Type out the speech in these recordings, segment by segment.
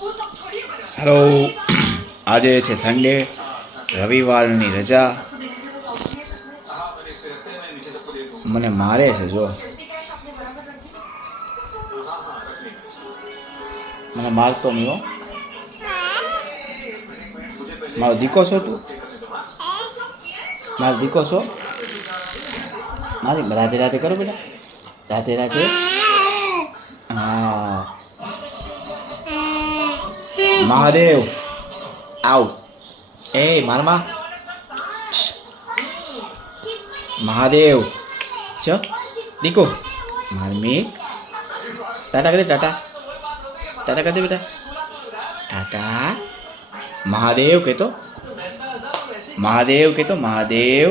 Hello, આજે છે Sunday, રવિવારની રજા. મને મારે છે, જો મને મારતો નહીં હો. મારો દીકો છો તું? મારો દીકો છો? મારી રાધે રાધે કરો બેટા, રાધે રાધે. હા, મહાદેવ આવ. એ મારમાં મહાદેવ ચ દીકો મારમી. ટાટા કરી દે, ટાટા ટાટા કરી દે બેટા, ટાટા. મહાદેવ કહેતો, મહાદેવ કહેતો, મહાદેવ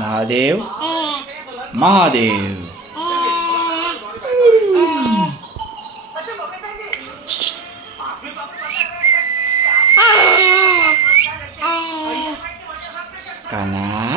મહાદેવ મહાદેવ. કાના